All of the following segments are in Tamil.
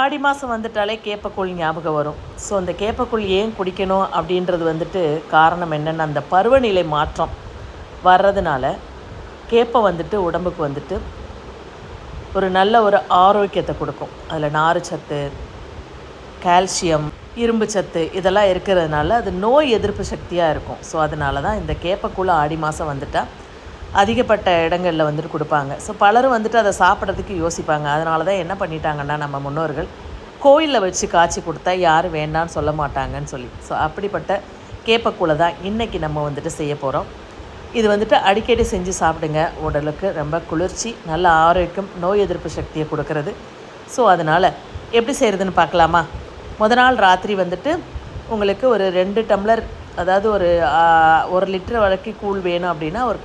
ஆடி மாதம் வந்துட்டாலே கேப்பக்கூழ் ஞாபகம் வரும். ஸோ அந்த கேப்பக்கூழ் ஏன் குடிக்கணும் அப்படின்றது வந்துட்டு காரணம் என்னென்னா, அந்த பருவநிலை மாற்றம் வர்றதுனால கேப்பை வந்துட்டு உடம்புக்கு வந்துட்டு ஒரு நல்ல ஒரு ஆரோக்கியத்தை கொடுக்கும். அதில் நார்ச்சத்து, கால்சியம், இரும்பு சத்து இதெல்லாம் இருக்கிறதுனால அது நோய் எதிர்ப்பு சக்தியாக இருக்கும். ஸோ அதனால தான் இந்த கேப்பக்கூழ் ஆடி மாதம் வந்துட்டால் அதிகப்பட்ட இடங்களில் வந்துட்டு கொடுப்பாங்க. ஸோ பலரும் வந்துட்டு அதை சாப்பிட்றதுக்கு யோசிப்பாங்க. அதனால தான் என்ன பண்ணிட்டாங்கன்னா, நம்ம முன்னோர்கள் கோயிலில் வச்சு காய்ச்சி கொடுத்தா யாரும் வேண்டான்னு சொல்ல மாட்டாங்கன்னு சொல்லி. ஸோ அப்படிப்பட்ட கேப்பக்கூழை தான் இன்றைக்கி நம்ம வந்துட்டு செய்ய போகிறோம். இது வந்துட்டு அடிக்கடி செஞ்சு சாப்பிடுங்க. உடலுக்கு ரொம்ப குளிர்ச்சி, நல்ல ஆரோக்கியம், நோய் எதிர்ப்பு சக்தியை கொடுக்கறது. ஸோ அதனால் எப்படி செய்கிறதுன்னு பார்க்கலாமா? நாள் ராத்திரி வந்துட்டு உங்களுக்கு ஒரு 2 டம்ளர், அதாவது ஒரு 1 லிட்டர் வரைக்கும் கூழ் வேணும் அப்படின்னா ஒரு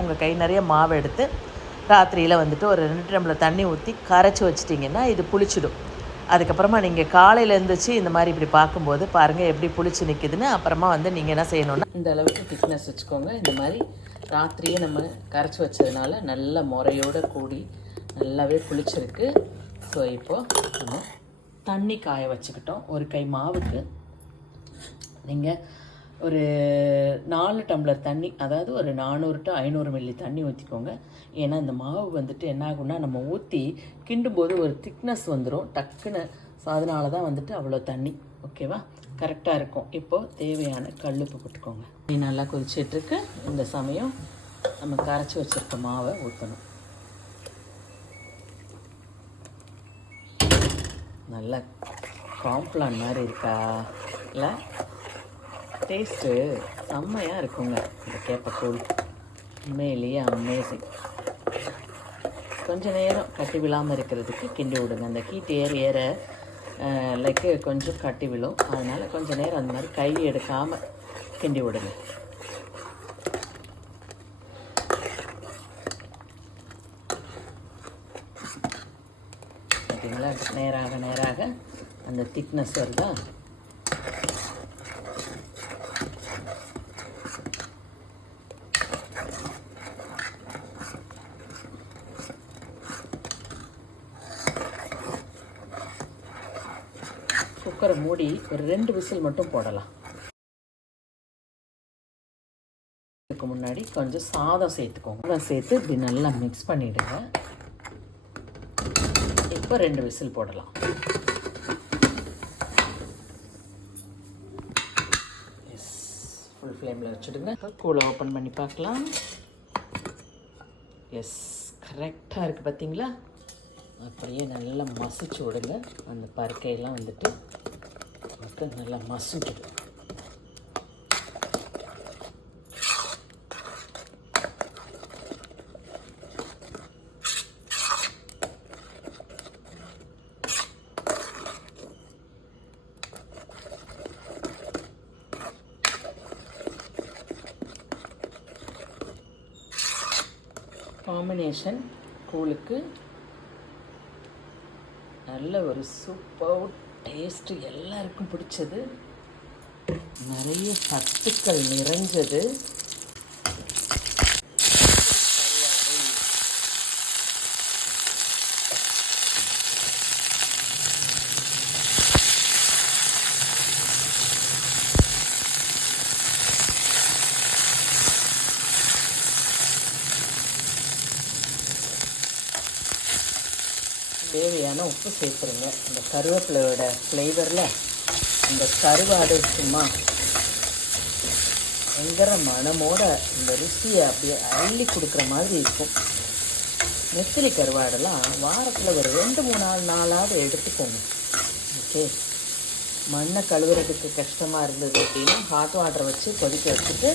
உங்கள் கை நிறைய மாவு எடுத்து ராத்திரியில் வந்துட்டு ஒரு 2 டம்ளர் தண்ணி ஊற்றி கரைச்சி வச்சிட்டிங்கன்னா இது புளிச்சிடும். அதுக்கப்புறமா நீங்கள் காலையில் எழுந்திரிச்சு இந்த மாதிரி இப்படி பார்க்கும்போது பாருங்கள் எப்படி புளிச்சு நிற்குதுன்னு. அப்புறமா வந்து நீங்கள் என்ன செய்யணுன்னா, இந்த அளவுக்கு திக்னஸ் வச்சுக்கோங்க. இந்த மாதிரி ராத்திரியே நம்ம கரைச்சி வச்சதுனால நல்ல முறையோடு கூடி நல்லாவே புளிச்சிருக்கு. ஸோ இப்போது நம்ம தண்ணி காய வச்சுக்கிட்டோம். ஒரு கை மாவுக்கு நீங்கள் ஒரு 4 டம்ளர் தண்ணி, அதாவது ஒரு 400 to 500 மில்லி தண்ணி ஊற்றிக்கோங்க. ஏன்னா இந்த மாவு வந்துட்டு என்ன ஆகும்னா, நம்ம ஊற்றி கிண்டும்போது ஒரு திக்னஸ் வந்துடும் டக்குன்னு. ஸோ அதனால தான் வந்துட்டு அவ்வளோ தண்ணி. ஓகேவா? கரெக்டாக இருக்கும். இப்போது தேவையான கல்லுப்பு போட்டுக்கோங்க. தண்ணி நல்லா கொதிச்சிட்ருக்கு. இந்த சமயம் நம்ம கரைச்சி வச்சுருக்க மாவை ஊற்றணும். நல்லா காம்ப்ளான் மாதிரி இருக்கா? இல்லை, டேஸ்ட்டு செம்மையாக இருக்குங்க இந்த கேப்பக்கூழ். உண்மையிலேயே அமேசிங். கொஞ்சம் நேரம் கட்டி விழாமல் இருக்கிறதுக்கு கிண்டி விடுங்க. அந்த ஹீட் ஏற லைக்கு கொஞ்சம் கட்டி விழும். அதனால் கொஞ்சம் நேரம் அந்த மாதிரி கை எடுக்காமல் கிண்டி விடுங்க. பார்த்தீங்களா? நேராக அந்த திக்னஸ் வருதா? குக்கரை மூடி ஒரு 2 விசில் மட்டும் போடலாம். இதுக்கு முன்னாடி கொஞ்சம் சாதம் சேர்த்துக்கோங்க. சாதம் சேர்த்து இப்படி நல்லா மிக்ஸ் பண்ணிவிடுங்க. இப்போ 2 விசில் போடலாம். எஸ், ஃபுல் ஃப்ளேமில் வச்சுடுங்க. கூழை ஓப்பன் பண்ணி பார்க்கலாம். எஸ், கரெக்டாக இருக்குது பார்த்தீங்களா? அப்படியே நல்லா மசிச்சு விடுங்க. அந்த பருக்கையெல்லாம் வந்துட்டு நல்லா மசிச்சுடும். காம்பினேஷன் கூழுக்கு நல்ல ஒரு சூப்பர் டேஸ்ட்டு, எல்லாருக்கும் பிடிச்சது, நிறைய சத்துக்கள் நிறைஞ்சது. தேவையான உப்பு சேர்த்துருங்க. இந்த கருவேப்பிலையோட ஃப்ளேவரில் இந்த கருவாடு சும்மா பயங்கர மனமோட இந்த ருசியை அப்படியே அள்ளி கொடுக்குற மாதிரி இருக்கும். நெத்திலி கருவாடெல்லாம் வாரத்தில் ஒரு 2-3 நாளாவது எடுத்துக்கோங்க. ஓகே, மண்ணை கழுவுறதுக்கு கஷ்டமாக இருந்தது அப்படின்னா ஹாட் வாட்டரை வச்சு கொதிக்க வச்சுட்டு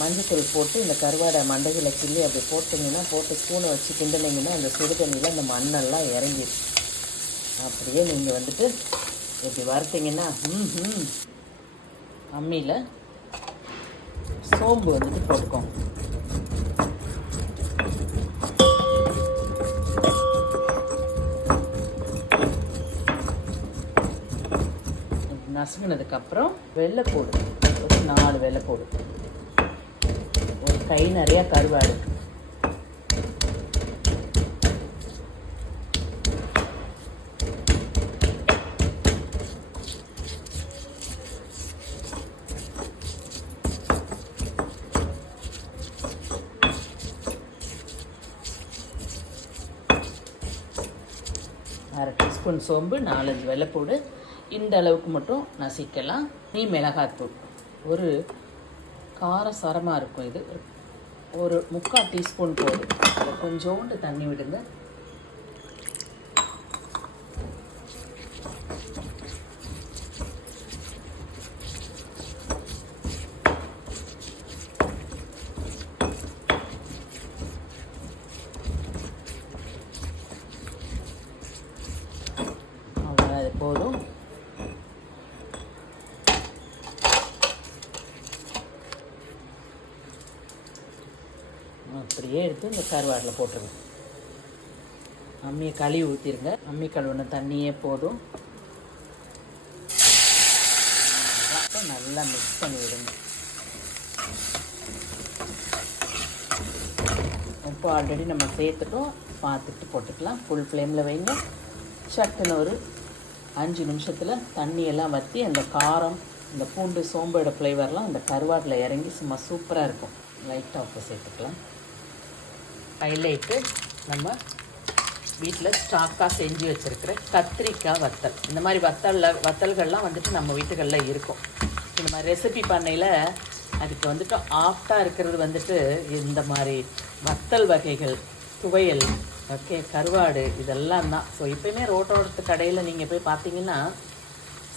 மஞ்சத்தூள் போட்டு இந்த கருவாடை மண்டைகளை கிள்ளி அப்படி போட்டு ஸ்பூனை வச்சு கிண்டினீங்கன்னா அந்த சுடு தண்ணியில் இந்த மண்ணெல்லாம் இறங்கிடும். அப்படியே நீங்கள் வந்துட்டு இப்படி வறுத்தீங்கன்னா அம்மியில் சோம்பு வந்துட்டு போட்டுக்கோங்க. நசுங்கினதுக்கப்புறம் வெள்ளைப்பூடு, ஒரு 4 வெள்ளைப்பூடு, ஒரு கை நிறையா கருவாடு, 1/2 டீஸ்பூன் சோம்பு, 4-5 வெள்ளைப்பூடு, இந்த அளவுக்கு மட்டும் நசிக்கலாம். மிளகாத்தூள் ஒரு காரசாரமாக இருக்கும். இது ஒரு 3/4 டீஸ்பூன் போதும். கொஞ்சோண்டு தண்ணி விடுங்க. அவ்வளோ அது போதும். அப்படியே எடுத்து இந்த கருவாடில் போட்டுருங்க. அம்மியை கழுவி ஊற்றிடுங்க. அம்மி கழுவுன தண்ணியே போதும். நல்லா மிக்ஸ் பண்ணி விடுங்க. இப்போ ஆல்ரெடி நம்ம சேர்த்துட்டோம், பார்த்துட்டு போட்டுக்கலாம். ஃபுல் ஃப்ளேமில் வைங்க. சட்டுன்னு ஒரு 5 நிமிஷத்தில் தண்ணியெல்லாம் வற்றி அந்த காரம், இந்த பூண்டு சோம்போட ஃப்ளேவர்லாம் அந்த கருவாட்டில் இறங்கி சும்மா சூப்பராக இருக்கும். லைட்டாக உப்பு சேர்த்துக்கலாம். ஹைலைட்டு நம்ம வீட்டில் ஸ்டாக்காக செஞ்சு வச்சுருக்கிற கத்திரிக்காய் வத்தல். இந்த மாதிரி வத்தல்கள்லாம் வந்துட்டு நம்ம வீட்டுகளில் இருக்கும். இந்த மாதிரி ரெசிபி பண்ணையில் அதுக்கு வந்துட்டு ஆப்டாக இருக்கிறது வந்துட்டு இந்த மாதிரி வத்தல் வகைகள், துவையல், ஓகே, கருவாடு, இதெல்லாம் தான். ஸோ எப்போயுமே ரோட்டோரத்து கடையில் நீங்கள் போய் பார்த்தீங்கன்னா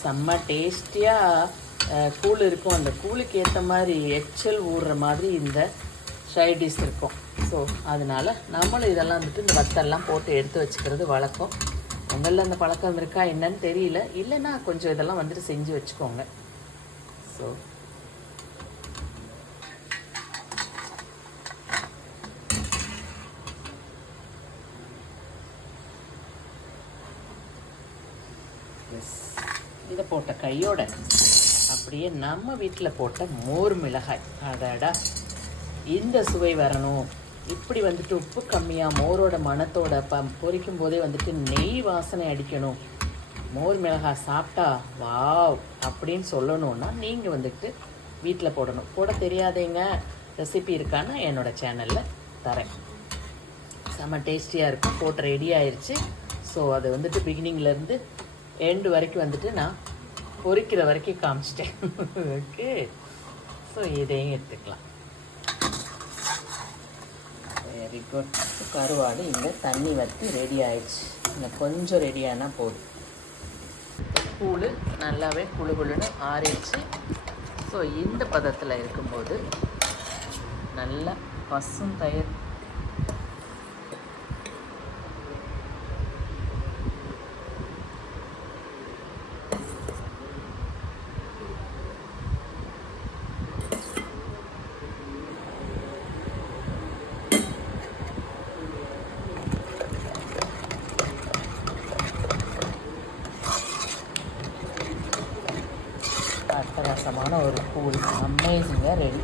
செம்ம டேஸ்டியாக கூழ் இருக்கும். அந்த கூழுக்கு ஏற்ற மாதிரி எச்சல் ஊறுற மாதிரி இந்த சைடிஷ் இருக்கும். ஸோ அதனால் நம்மளும் இதெல்லாம் வந்துட்டு இந்த வத்தல்லாம் போட்டு எடுத்து வச்சுக்கிறது வழக்கம். உங்களில் அந்த பழக்கம் இருக்கா என்னன்னு தெரியல. இல்லைன்னா கொஞ்சம் இதெல்லாம் வந்துட்டு செஞ்சு வச்சுக்கோங்க. ஸோ இதை போட்ட கையோட அப்படியே நம்ம வீட்டில் போட்ட மோர் மிளகாய். அடடா, இந்த சுவை வரணும். இப்படி வந்துட்டு உப்பு கம்மியாக மோரோட மணத்தோட பொரிக்கும் போதே வந்துட்டு நெய் வாசனை அடிக்கணும். மோர் மிளகாய் சாப்பிட்டா வாவ் அப்படின்னு சொல்லணுன்னா நீங்கள் வந்துட்டு வீட்டில் போடணும். போட தெரியாதேங்க ரெசிபி இருக்கான்னா என்னோடய சேனலில் தரேன். செம்ம டேஸ்டியாக இருக்கும். போட்டு ரெடி ஆயிடுச்சு. ஸோ அது வந்துட்டு பிகினிங்லேருந்து எண்டு வரைக்கும் வந்துட்டு நான் பொரிக்கிற வரைக்கும் காமிச்சிட்டேன். ஓகே, ஸோ இதையும் எடுத்துக்கலாம். Very good. கருவாடு இங்கே தண்ணி வற்றி ரெடி ஆயிடுச்சு. இன்னும் கொஞ்சம் ரெடியானால் போதும். கூழ் நல்லாவே குழுன்னு ஆறிடுச்சு. ஸோ இந்த பதத்தில் இருக்கும்போது நல்லா பசும் தயிர் அட்டகாசமான ஒரு கூழ் அமேசிங்காக ரெடி.